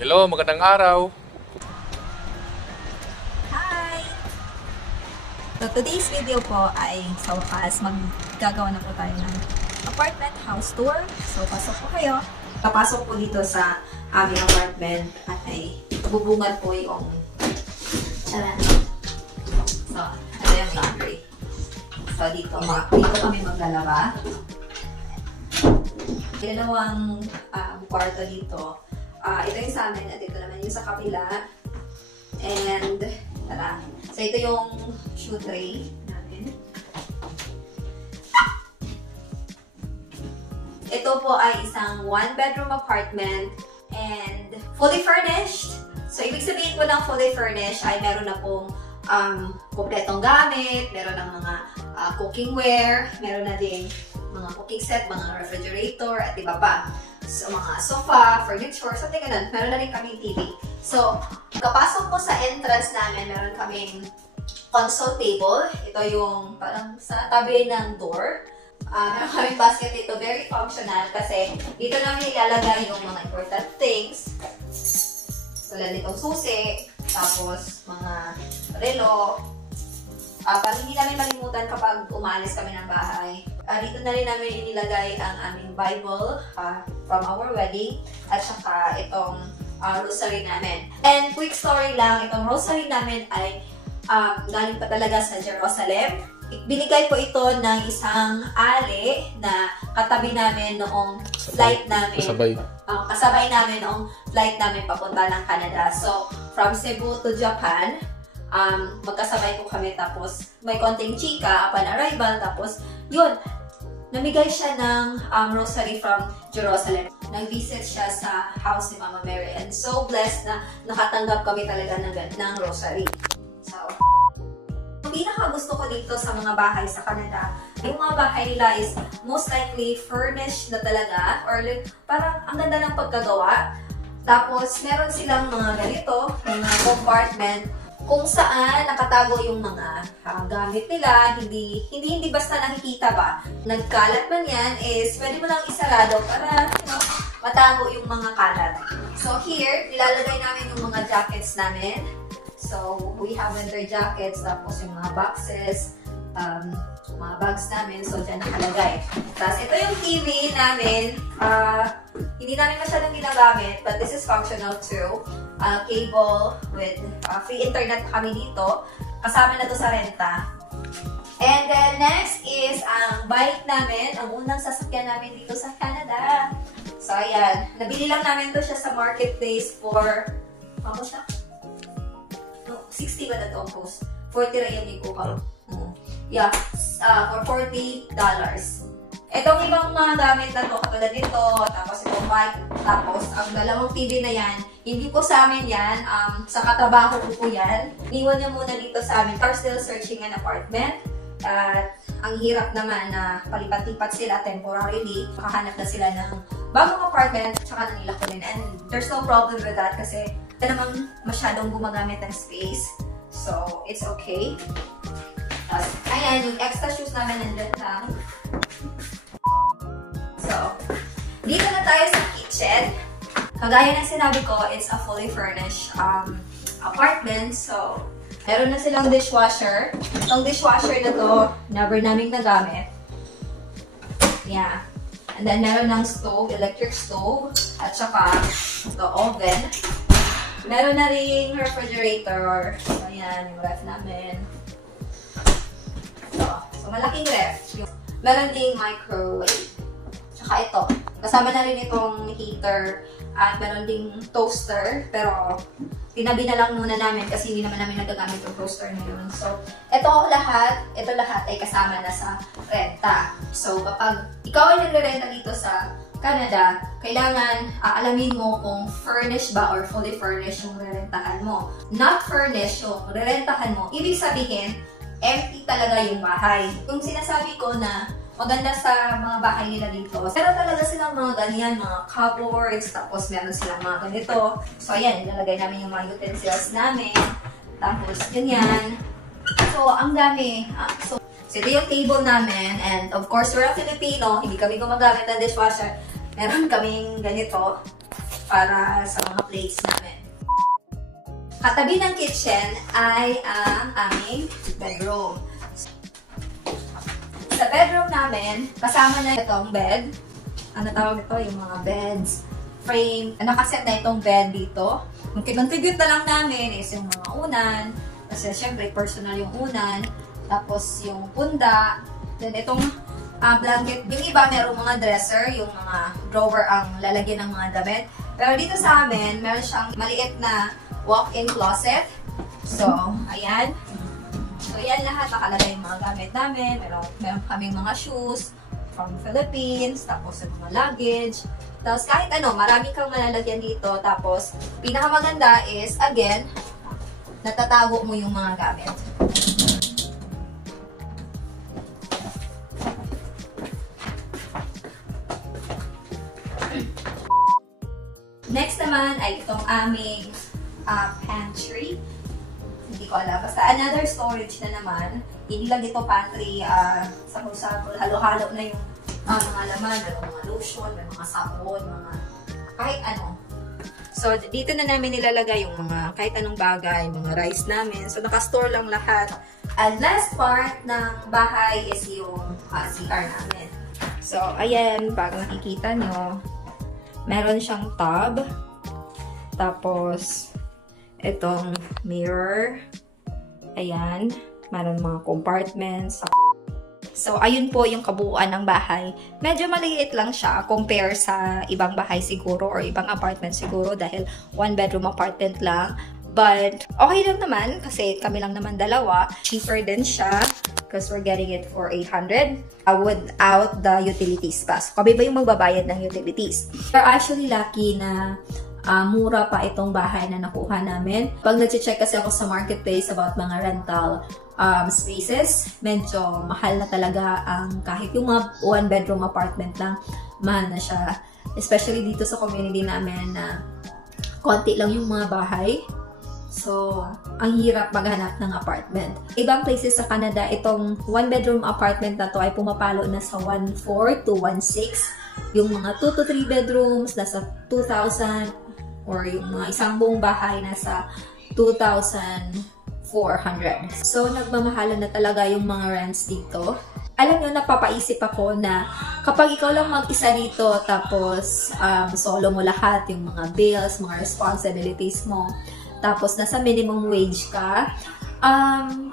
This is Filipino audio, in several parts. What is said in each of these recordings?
Hello, magandang araw. Hi! So today's video po ay sa wakas maggagawa na po tayo ng apartment house tour. So pasok po kayo. Papasok po dito sa aming apartment at ay bubungad po yung charan. So, ito yung laundry. So dito kami maglalaba. Dalawang kwarto dito. Ito yung sa amin at ito naman yung sa kapila. And, tara. So, ito yung shoe tray namin. Ito po ay isang one-bedroom apartment and fully furnished. So, ibig sabihin po ng fully furnished ay meron na pong kompletong gamit, meron ng mga cookingware, meron na din mga cooking set, mga refrigerator, at iba pa. So, mga sofa, furniture, something ganun. Meron na rin kaming TV. So, kapasok po sa entrance namin, meron kaming console table. Ito yung parang sa tabi ng door. Meron kaming basket dito. Very functional kasi dito namin ilalagay yung mga important things. Tulad nitong susi, tapos mga relo. Para hindi namin malimutan kapag umalis kami ng bahay. Dito na rin namin inilagay ang aming Bible from our wedding at saka itong rosary namin. And quick story lang, itong rosary namin ay galing pa talaga sa Jerusalem. Binigay po ito ng isang ali na katabi namin noong flight namin. Kasabay namin noong flight namin papunta ng Canada. So, from Cebu to Japan, magkasabay po kami tapos may konting chika upon arrival tapos yun, namigay siya ng rosary from Jerusalem. Nag-visit siya sa house ni Mama Mary and so blessed na nakatanggap kami talaga ng rosary. So, ang pinaka-gusto ko dito sa mga bahay sa Canada, yung mga bahay nila is most likely furnished na talaga or like, parang ang ganda ng pagkagawa. Tapos, meron silang mga ganito, mga compartment kung saan nakatago yung mga gamit nila, hindi basta nakikita ba. Nagkalat man yan is pwede mo lang isarado para matago yung mga kalat. So here, nilalagay namin yung mga jackets namin. So we have winter jackets, tapos yung mga boxes, mga bags namin, so dyan nakalagay. Tapos ito yung TV namin, hindi namin masyadong ginagamit, but this is functional too. Cable with free internet kami dito. Kasama na to sa renta. And then next is ang bike namin, ang unang sasakyan namin dito sa Canada. So ayan, nabili lang namin to siya sa marketplace for, ano siya? No, 60 ba na to ang post? 40 rin yung ikuha. Yeah, for $40. Itong ibang mga gamit na to, katulad nito, tapos itong bike, tapos ang dalawang TV na yan, hindi po sa amin yan, sa katrabaho ko po yan. Iwan niya muna dito sa amin. We're still searching an apartment. At ang hirap naman na palipat-lipat sila temporarily. Makahanap na sila ng bagong apartment, tsaka na nila kunin. And there's no problem with that kasi ito namang masyadong gumagamit ng space. So, it's okay. Ayan, yung extra shoes namin nandun lang. So, dito na tayo sa kitchen. Kagaya ng sinabi ko, it's a fully furnished apartment. So, meron na silang dishwasher. Itong dishwasher na to, never naming nagamit. Yeah. And then, meron ng stove, electric stove. At saka, the oven. Meron na ring refrigerator. So, ayan, yung ref namin. So malaking ref. Meron ding microwave. Tsaka ito. Kasama na rin itong heater. At meron ding toaster. Pero, tinabi na lang muna namin kasi hindi naman namin nagagamit yung toaster na yun. So, ito lahat ay kasama na sa renta. So, kapag ikaw ay nagre-renta dito sa Canada, kailangan alamin mo kung furnished ba or fully furnished yung rerentahan mo. Not furnished yung rerentahan mo. Ibig sabihin, empty talaga yung bahay. Yung sinasabi ko na maganda sa mga bahay nila dito, pero talaga silang mga ganyan, mga cupboards, tapos meron silang mga ganito. So, ayan, nilalagay namin yung mga utensils namin. Tapos, ganyan. So, ang dami. So, ito yung table namin. And, of course, we're a Filipino. Hindi kami gumagamit ng dishwasher. Meron kaming ganito. para sa mga plates namin. Katabi ng kitchen ay ang aming bedroom. Sa bedroom namin, kasama na itong bed. Ano tawag ito? Yung mga beds, frame. Nakaset na itong bed dito. Yung kinontribute na lang namin is yung mga unan. Kasi syempre, personal yung unan. Tapos yung punda. Then itong blanket. Yung iba, merong mga dresser. Yung mga drawer ang lalagyan ng mga damit. Pero dito sa amin, meron siyang maliit na walk-in closet. So, ayan. So, yan lahat. Nakalagay yung mga gamit namin. Meron kaming mga shoes from Philippines. Tapos yung mga luggage. Tapos kahit ano, marami kang malalagyan dito. Tapos, pinakamaganda is, again, natatago mo yung mga gamit. Next naman ay itong aming pantry. Hindi ko alam. Basta another storage na naman. Hindi lang ito pantry. Sapol-sapol. Halo-halo na yung mga laman. May mga lotion, may mga sabon, mga kahit ano. So, dito na namin nilalagay yung mga kahit anong bagay, mga rice namin. So, nakastore lang lahat. And last part ng bahay is yung CR namin. So, ayan. Pag nakikita nyo, meron siyang tub. Tapos, itong mirror. Ayan. Meron mga compartments. So, ayun po yung kabuuan ng bahay. Medyo maliit lang siya compare sa ibang bahay siguro or ibang apartment siguro dahil one-bedroom apartment lang. But, okay lang naman kasi kami lang naman dalawa. Cheaper din siya because we're getting it for 800 without the utilities pa. So, kami ba yung magbabayad ng utilities? We're actually lucky na mura pa itong bahay na nakuha namin. Pag nag-check kasi ako sa marketplace about mga rental spaces, medyo mahal na talaga ang kahit yung mga one-bedroom apartment lang, mahal na siya. Especially dito sa community namin na konti lang yung mga bahay. So, ang hirap maghanap ng apartment. Ibang places sa Canada, itong one-bedroom apartment na to ay pumapalo na sa 1.4 to 1.6. Yung mga 2 to 3 bedrooms, nasa 2,000. Or yung mga isang buong bahay, nasa 2,400. So, nagmamahalan na talaga yung mga rents dito. Alam nyo, napapaisip ako na kapag ikaw lang mag-isa dito, tapos solo mo lahat, yung mga bills, mga responsibilities mo, tapos nasa minimum wage ka,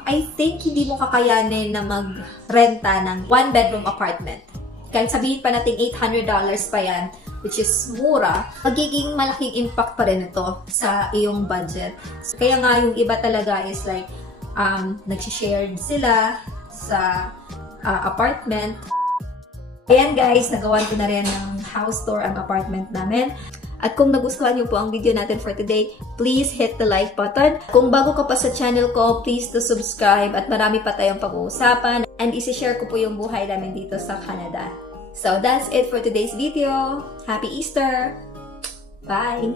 I think hindi mo kakayanin na magrenta ng one-bedroom apartment. Kahit sabihin pa natin $800 pa yan, which is mura, magiging malaking impact pa rin ito sa iyong budget. Kaya nga yung iba talaga is like, nagsishare sila sa apartment. Ayan guys, nagawan ko na rin ng house tour ang apartment namin. At kung nagustuhan niyo po ang video natin for today, please hit the like button. Kung bago ka pa sa channel ko, please to subscribe at marami pa tayong pag-uusapan. And isi-share ko po yung buhay namin dito sa Canada. So that's it for today's video. Happy Easter! Bye!